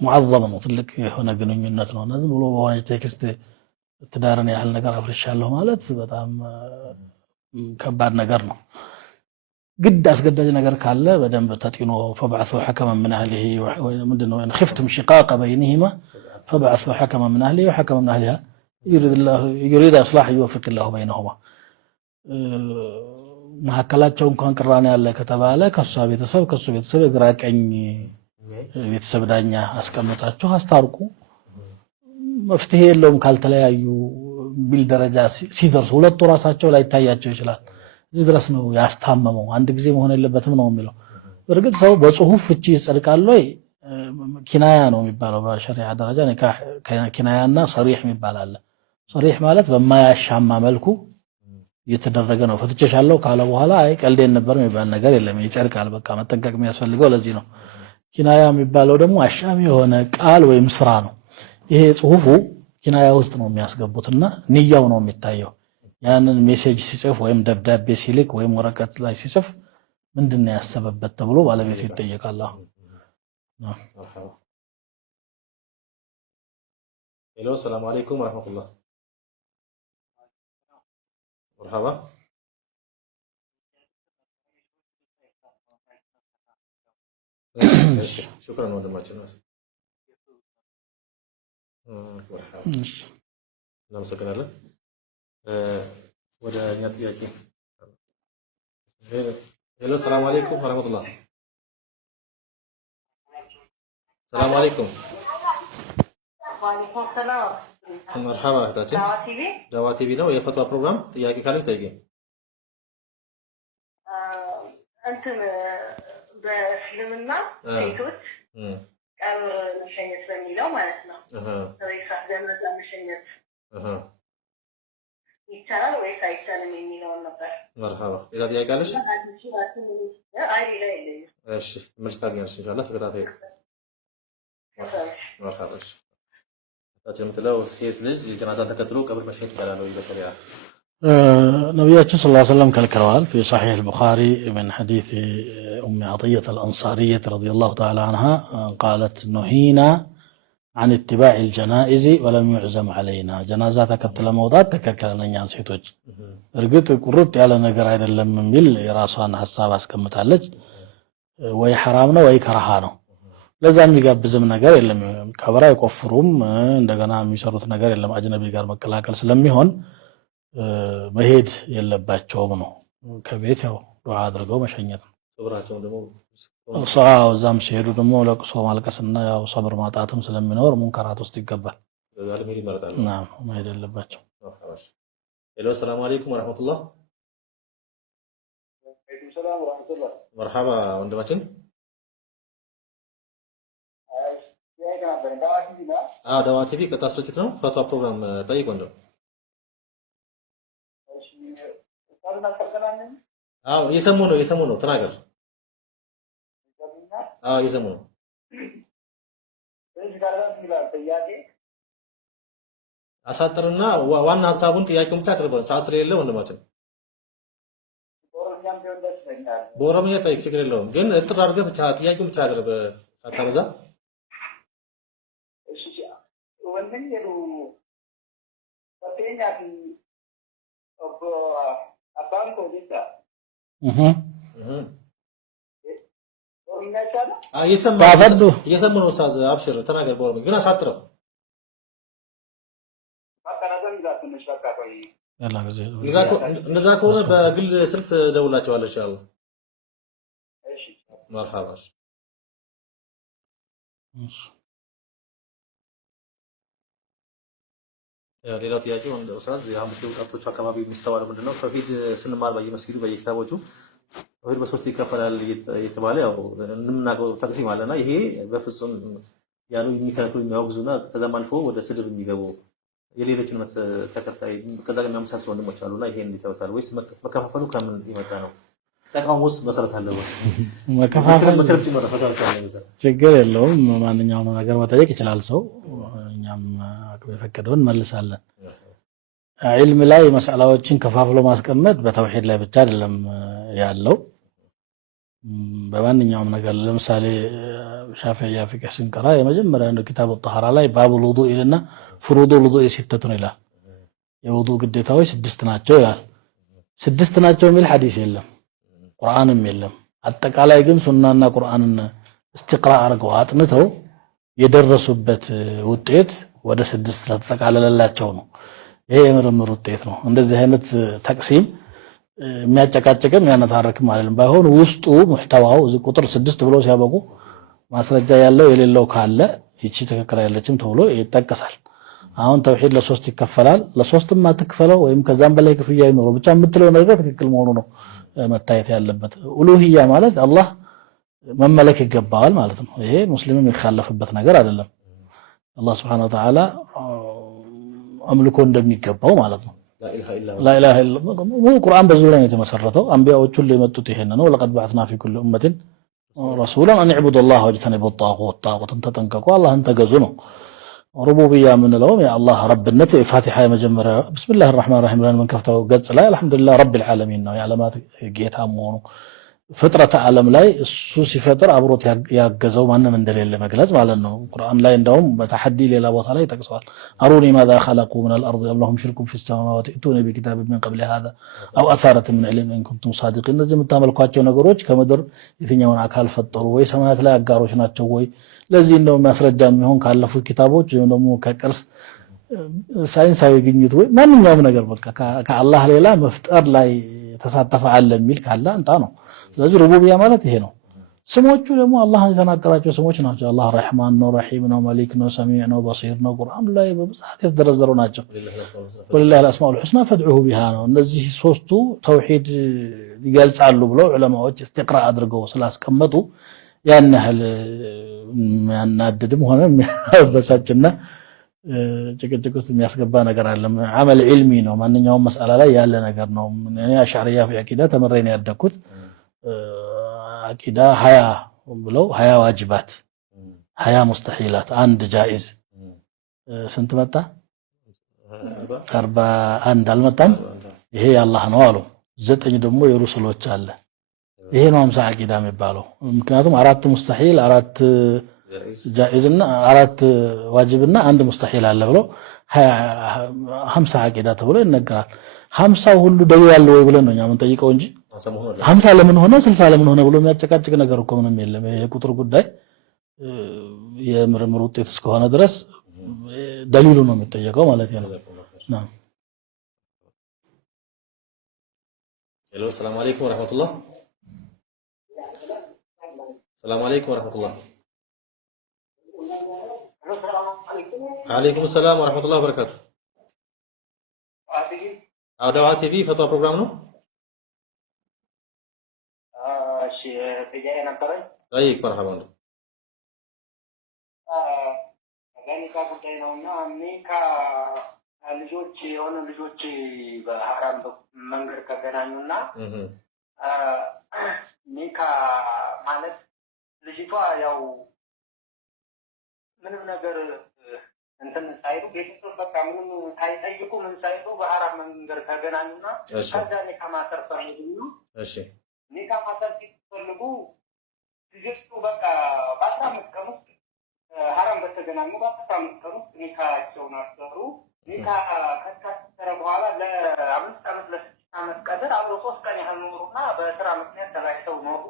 ሙዓዘም ነው፣ ትልቅ የሆነ ግንኙነት ነው። ዝም ብሎ በሆነ ቴክስት ትዳርን ያህል ነገር አፍርሻለሁ ማለት በጣም ከባድ ነገር ነው። ግድ አስገዳጅ ነገር ካለ በደንብ ተጥኖ فبعثوا حكما من اهله ምንድነው ان خفتم شقاق بينهما فبعثوا حكما من اهله وحكما من اهلها يريد اصلاح يوفق الله بينهما መሐከላቸው እንኳን ቅራኔ ያለ ከተባለ ከሷ ቤተሰብ ከሱ ቤተሰብ ግራ ቀኝ ቤተሰብ ዳኛ አስቀምጣችሁ አስታርቁ። መፍትሄ የለውም ካልተለያዩ ቢል ደረጃ ሲደርሱ ሁለቱ ራሳቸው ላይ ታያቸው ይችላል። እዚህ ድረስ ነው ያስታመመው። አንድ ጊዜ መሆን የለበትም ነው የሚለው። በእርግጥ ሰው በጽሁፍ ፍቺ ይጸድቃል ወይ? ኪናያ ነው የሚባለው በሸሪዓ ደረጃ። ኒካህ ኪናያና ሰሪህ የሚባል አለ። ሰሪህ ማለት በማያሻማ መልኩ እየተደረገ ነው። ፍትቼሻለሁ ካለ በኋላ አይ ቀልዴን ነበር የሚባል ነገር የለም፣ ይጸድቃል። በቃ መጠንቀቅ የሚያስፈልገው ለዚህ ነው። ኪናያ የሚባለው ደግሞ አሻሚ የሆነ ቃል ወይም ስራ ነው። ይሄ ጽሁፉ ኪናያ ውስጥ ነው የሚያስገቡትና ንያው ነው የሚታየው። ያንን ሜሴጅ ሲጽፍ ወይም ደብዳቤ ሲልክ ወይም ወረቀት ላይ ሲጽፍ ምንድነው ያሰበበት ተብሎ ባለቤቱ ይጠየቃል። ሄሎ ሰላም አለይኩም ወራህመቱላህ መርሐባ شكرا ወንድማችን እናመሰግናለን። ወደ እኛ ጥያቄ ሄሎ ሰላም አለይኩም ወራህመቱላህ ሰላም አለይኩም ወአለይኩም ሰላም መርሐባ እህታችን ዳዋ ቲቪ ነው የፈትዋ ፕሮግራም ጥያቄ ካለች ጠይቂኝ። እንትን በእስልምና ሴቶች ቀብር መሸኘት በሚለው ማለት ነው ሬሳ ጀናዛ መሸኘት ይቻላል ወይስ አይቻልም የሚለውን ነበር። መርሐባ ሌላ ጥያቄ አለሽ? አይ ሌላ የለኝም። እሺ መልስ ታገኛለሽ ኢንሻአላህ። ተከታታይ መርሐባ ታችን የምትለው ሴት ልጅ ጀናዛ ተከትሎ ቀብር መሸኘት ይቻላል ወይ በሸሪዓ? ነብያችን ሰለላሁ ዐለይሂ ወሰለም ከልክለዋል። في صحيح البخاري من حديث أم عطية الأنصارية رضي الله تعالى عنها قالت نهينا عن اتباع الجنائز ولم يعزم علينا جنازة ተከትለ መውጣት ተከልክለናል እኛን ሴቶች። እርግጥ ቁርጥ ያለ ነገር አይደለም የሚል የራሷን ሐሳብ አስቀምጣለች። ወይ حرام ነው ወይ ከራሃ ነው። ለዛ የሚጋብዝም ነገር የለም። ቀብር አይቆፍሩም፣ እንደገና የሚሰሩት ነገር የለም። አጅነቢ ጋር መቀላቀል ስለሚሆን መሄድ የለባቸውም ነው። ከቤት ያው ዱዓ አድርገው መሸኘት ነው። ቀብራቸው ደግሞ እዛም ሲሄዱ ደግሞ ለቅሶ ማልቀስና ያው ሰብር ማጣትም ስለሚኖር ሙንከራት ውስጥ ይገባል። መሄድ የለባቸው። ሄሎ ሰላም አለይኩም ወራህመቱላህ መርሐባ ወንድማችን ዳዋ ቲቪ ቀጥታ ስርጭት ነው። ፈትዋ ፕሮግራም ጠይቅ ወንድም። እየሰሙ ነው ተናገር። እየሰሙ ነው። አሳጥርና ዋና ሀሳቡን ጥያቄውን ብቻ አቅርበው። ሰዓት ስለሌለ ወንድማችን በኦሮምኛ ጠይቅ፣ ችግር የለውም ግን እጥር አድርገህ ብቻ ጥያቄውን ብቻ አቅርብ ሳታበዛ። እየሰሙ ነው ኡስታዝ፣ አብሽር ተናገር በኦሮምኛ ግን አሳጥረው። እንደዛ ከሆነ በግል ስልክ ደውላቸዋለሁ ኢንሻአላህ። መርሐባ ሌላው ጥያቄ ወንድ ኡስታዝ ያው ወጣቶች አካባቢ የሚስተዋለው ምንድነው ተውሂድ ስንማር በየመስጊዱ በየኪታቦቹ ተውሂድ በሶስት ይከፈላል እየተባለ ያው እንምናቀው ተቅሲም አለና ይሄ በፍጹም ያሉ የሚከለክሉ የሚያወግዙና ከዛም አልፎ ወደ ስድብ የሚገቡ የሌሎችን እምነት ተከታይ ከዛ ጋር የሚያመሳስሉ ወንድሞች አሉና ይሄ እንዴት ይወጣል ወይስ መከፋፈሉ ከምን ይመጣ ነው? ተቃውሞስ መሰረት አለው? መከፋፈል ችግር የለውም። ማንኛውም ነገር መጠየቅ ይችላል ሰው። እኛም አቅም የፈቀደውን መልሳለን። ዒልም ላይ መስአላዎችን ከፋፍሎ ማስቀመጥ በተውሂድ ላይ ብቻ አይደለም ያለው። በማንኛውም ነገር ለምሳሌ ሻፊዒያ ፊቅህ ስንቀራ የመጀመሪያ ነው ኪታብ الطهارة ላይ ባቡል ውዱእ ይልና ፍሩዱል ውዱእ ሲተቱን ይላል። የውዱእ ግዴታዎች 6 ናቸው ይላል። 6 ናቸው የሚል ሐዲስ የለም፣ ቁርአንም የለም። አጠቃላይ ግን ሱናና ቁርአንን استقراء አድርገው አጥንተው የደረሱበት ውጤት ወደ 6 ስለተጠቃለለላቸው ነው። ይሄ የምርምር ውጤት ነው። እንደዚህ አይነት ተቅሲም የሚያጨቃጭቅም ያነታረክም አይደለም። ባይሆን ውስጡ ሙህተዋው እዚህ ቁጥር 6 ብሎ ሲያበቁ ማስረጃ ያለው የሌለው ካለ ይቺ ትክክል አይደለችም ተብሎ ይጠቀሳል። አሁን ተውሂድ ለሶስት ይከፈላል። ለሶስትም አትከፈለው ወይም ከዛም በላይ ክፍያ ይኖረው ብቻ የምትለው ነገር ትክክል መሆኑ ነው መታየት ያለበት። ኡሉሂያ ማለት አላህ መመለክ ይገባዋል ማለት ነው። ይሄ ሙስሊምም የሚካለፍበት ነገር አይደለም። አላህ Subhanahu Wa Ta'ala አምልኮ እንደሚገባው ማለት ነው። لا إله إلا الله مو القرآن بزولان يتمسرته أنبياء وكل يمتوا تهننا ولقد بعثنا في كل أمة رسولا أن يعبدوا الله واجتنبوا الطاغوت أنت تنككوا الله أنت جزونه ربوبية من لهم يا الله رب النت فاتحة مجمرة بسم الله الرحمن الرحيم لأن من كفته قد لا الحمد لله رب العالمين يا علامات جيتها مونو ፍጥረተ ዓለም ላይ እሱ ሲፈጥር አብሮት ያገዘው ማንንም እንደሌለ መግለጽ ማለት ነው። ቁርአን ላይ እንደውም በተሐዲ ሌላ ቦታ ላይ ጠቅሰዋል። አሩኒ ማዛ خلقوا من الارض ام لهم شرك في السماوات ائتوني بكتاب من قبل هذا او اثاره من علم ان كنتم صادقين። እነዚህ የምታመልኳቸው ነገሮች ከምድር የትኛውን አካል ፈጠሩ ወይ ሰማያት ላይ አጋሮች ናቸው ወይ? ለዚህ እንደው ማስረጃ የሚሆን ካለፉት ኪታቦች ወይም ደግሞ ከቅርስ ሳይንሳዊ ግኝት ወይ ማንኛውም ነገር በቃ ከአላህ ሌላ መፍጠር ላይ ተሳተፈ አለ የሚል ካለ አንታ ነው። ስለዚህ ሩቡቢያ ማለት ይሄ ነው። ስሞቹ ደግሞ አላህ የተናገራቸው ስሞች ናቸው። አላህ ረህማን ነው፣ ረሂም ነው፣ መሊክ ነው፣ ሰሚዕ ነው፣ በሲር ነው። ቁርአን ላይ በብዛት የተደረዘሩ ናቸው። ወሊላሂ አልአስማኡል ሁስና ፈድዑሁ ቢሃ ነው። እነዚህ ሶስቱ ተውሂድ ይገልጻሉ ብለው ዑለማዎች ኢስቲቅራ አድርገው ስላስቀመጡ ያን ያህል የሚያናድድም ሆነ የሚያበሳጭና ጭቅጭቅ ውስጥ የሚያስገባ ነገር አይደለም። አመል ዒልሚ ነው። ማንኛውም መስአላ ላይ ያለ ነገር ነው። እኔ አሽዓሪያ አቂዳ ተመሬ ነው ያደግኩት። አቂዳ 20 ብለው 20 ዋጅባት 20 ሙስተሂላት አንድ ጃኢዝ ስንት መጣ? 41 አልመጣም። ይሄ የአላህ ነው አሉ። 9 ደግሞ የሩሱሎች አለ። ይሄ ነው 50 አቂዳ የሚባለው። ምክንያቱም 4 ሙስተሂል 4 ጃኢዝና 4 ዋጅብና 1 ሙስተሂል አለ ብለው 50 አቂዳ ተብሎ ይነገራል። 50 ሁሉ ደው ያለው ወይ ብለን ነው እኛ የምንጠይቀው እንጂ 50 ለምን ሆነ 60 ለምን ሆነ ብሎ የሚያጨቃጭቅ ነገር እኮ ምንም የለም። የቁጥር ጉዳይ የምርምር ውጤት እስከሆነ ድረስ ደሊሉ ነው የሚጠየቀው ማለት ነው። ናም ሄሎ ሰላም አለይኩም ወራህመቱላህ። ሰላም አለይኩም ወራህመቱላህ። عليكم السلام ورحمة الله وبركاته. دعوة تي في فتوى بروجرام نو؟ طيب مرحبا. ኒካ ጉዳይ ነውና ኒካ ልጆች የሆነ ልጆች በሐራም መንገድ ከገናኙና ኒካ ማለት ልጅቷ ያው ምንም ነገር እንትን ሳይሉ ቤተሰብ በቃ ምንም ሳይጠይቁ ምን ሳይሉ በሐራም መንገድ ተገናኙና ከዛ ኒካ ማሰር ፈልጉ። እሺ ኒካ ማሰር ሲፈልጉ ልጅቱ በቃ በ15 ቀን ውስጥ ሐራም በተገናኙ በ15 ቀን ውስጥ ኒካቸውን አሰሩ። ኒካ ከተሰረ በኋላ ለ5 ዓመት ለ6 ዓመት ቀድር አብሮ 3 ቀን ያህል ኖሩና በስራ ምክንያት ተለያይተው ኖሩ።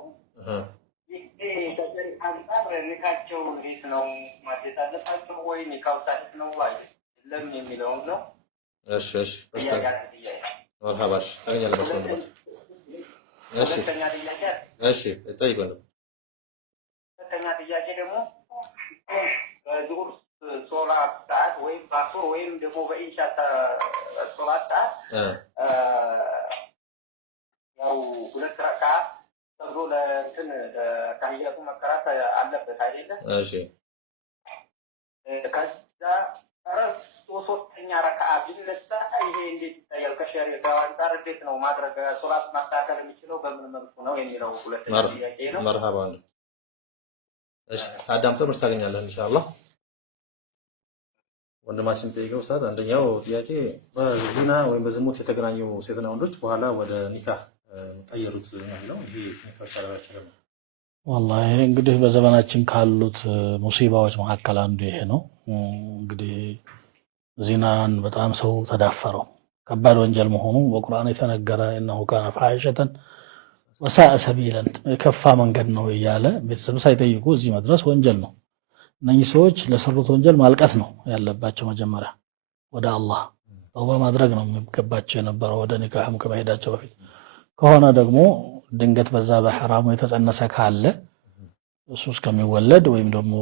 ይሄ በጀሪ አንፃር ኒካቸው እንዴት ነው ማለት አለባቸው ወይ ኒካው ሳይት ነው አይደለም የሚለው ነው። እሺ መርሐባሽ ታገኛለ መስመር እሺ እሺ ጠይቀው። ሁለተኛ ጥያቄ ደግሞ በዙሁር ሶላት ሰዓት ወይም በአሱር ወይም ደግሞ በኢንሻ ሶላት ያው 2 ረካ ተብሎ ለእንትን ለታህያቱ መከራት አለበት አይደለ? እሺ ከዛ ሶስተኛ ረካ ቢነሳ ይሄ እንዴት ይታያል? ከሸሪዓው አንፃር እንዴት ነው ማድረግ ሶላት ማስተካከል የሚችለው በምን መልኩ ነው የሚለው ሁለተኛ ጥያቄ ነው። መርሃባ ነው። እሺ ታዳምጠው መልስ ታገኛለህ ኢንሻአላህ። ወንድማችን ጠይቀው ሰዓት አንደኛው ጥያቄ በዚና ወይም በዝሙት የተገናኙ ሴትና ወንዶች በኋላ ወደ ኒካህ ቀየሩት ነው። ይሄ ኒካህ ሰራራቸው ነው። ወላሂ እንግዲህ በዘመናችን ካሉት ሙሲባዎች መካከል አንዱ ይሄ ነው። እንግዲህ ዚናን በጣም ሰው ተዳፈረው። ከባድ ወንጀል መሆኑ በቁርአን የተነገረ እነሆ ካነ ፋሒሸተን ወሳአ ሰቢለን ከፋ መንገድ ነው እያለ ቤተሰብ ሳይጠይቁ እዚህ መድረስ ወንጀል ነው። እነኚህ ሰዎች ለሰሩት ወንጀል ማልቀስ ነው ያለባቸው። መጀመሪያ ወደ አላህ ተውባ ማድረግ ነው የሚገባቸው የነበረው ወደ ኒካህም ከመሄዳቸው በፊት። ከሆነ ደግሞ ድንገት በዛ በሐራሙ የተጸነሰ ካለ እሱ እስከሚወለድ ወይም ደግሞ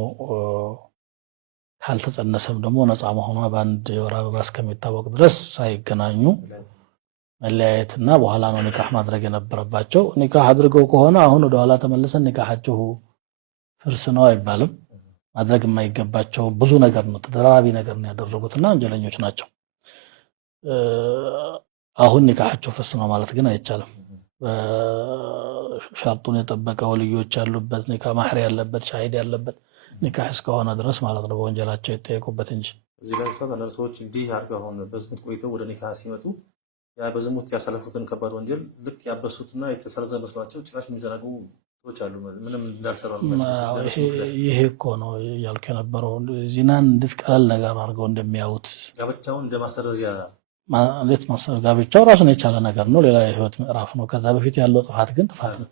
ካልተጸነሰም ደግሞ ነፃ መሆኗ በአንድ የወር አበባ እስከሚታወቅ ድረስ ሳይገናኙ መለያየትና በኋላ ነው ኒካህ ማድረግ የነበረባቸው። ኒካህ አድርገው ከሆነ አሁን ወደ ኋላ ተመልሰን ኒካሃቸው ፍርስ ነው አይባልም። ማድረግ የማይገባቸው ብዙ ነገር ነው፣ ተደራራቢ ነገር ነው ያደረጉትና ወንጀለኞች ናቸው። አሁን ኒካሃቸው ፍርስ ነው ማለት ግን አይቻልም። ሸርጡን የጠበቀ ወልዮች ያሉበት ኒካህ ማህር ያለበት ሻሂድ ያለበት ኒካህ እስከሆነ ድረስ ማለት ነው በወንጀላቸው የተጠየቁበት እንጂ። እዚህ ላይ አንዳንድ ሰዎች እንዲህ አድርገው አሁን በዝሙት ቆይተው ወደ ኒካህ ሲመጡ ያ በዝሙት ያሳለፉትን ከባድ ወንጀል ልክ ያበሱትና የተሰረዘ መስሏቸው ጭራሽ የሚዘናጉ ሰዎች አሉ። ምንም እንዳልሰራ ይሄ እኮ ነው እያልኩ የነበረው። ዚናን እንዴት ቀላል ነገር አድርገው እንደሚያዩት ጋብቻውን እንደማሰረዚያ ማለት ማሰረ ጋብቻው ራሱን የቻለ ነገር ነው፣ ሌላ የህይወት ምዕራፍ ነው። ከዛ በፊት ያለው ጥፋት ግን ጥፋት ነው።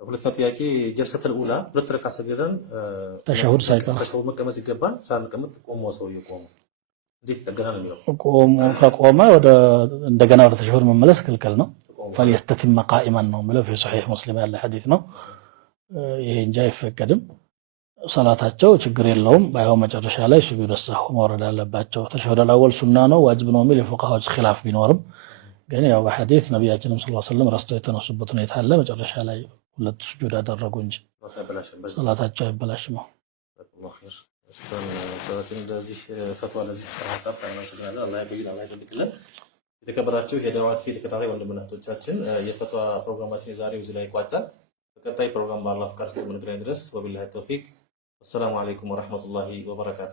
ሁለተኛው ጥያቄ ጀልሰተል ኡላ 2 ረካ ሰግደን ተሸሁድ ሳይቀር ተሸሁድ መቀመጥ ሲገባን ሳንቀመጥ ቆሞ ሰው የቆመ እንዴት ይጠገናል የሚለው ከቆመ ወደ እንደገና ወደ ተሸሁድ መመለስ ክልክል ነው። فليستتم قائما ነው የሚለው في صحيح مسلم ያለ ሐዲስ ነው። ይሄ እንጂ አይፈቀድም። ሰላታቸው ችግር የለውም። ባይሆን መጨረሻ ላይ ሱጁድ ሰሁ መውረድ አለባቸው። ተሸሁድ አልአወል ሱና ነው ዋጅብ ነው የሚል የፉቃሃዎች ኺላፍ ቢኖርም ግን ያው በሐዲስ ነብያችንም ሰለላሁ ዐለይሂ ወሰለም ረስተው የተነሱበት ሁኔታ አለ። መጨረሻ ላይ 2 ሱጁድ አደረጉ እንጂ ሰላታቸው አይበላሽም። እንደዚህ ፈትዋ ለዚህ ሐሳብ ታናገራለ አላህ ይበይን አላህ ይደልክልን። የተከበራችሁ የዳዋት ፊት ተከታታይ ወንድምና እህቶቻችን የፈትዋ ፕሮግራማችን የዛሬው እዚህ ላይ ይቋጫል። በቀጣይ ፕሮግራም በአላህ ፍቃድ እስከምንገናኝ ድረስ ወቢላሂ ተውፊቅ። ወሰላሙ አለይኩም ወራህመቱላሂ ወበረካቱ።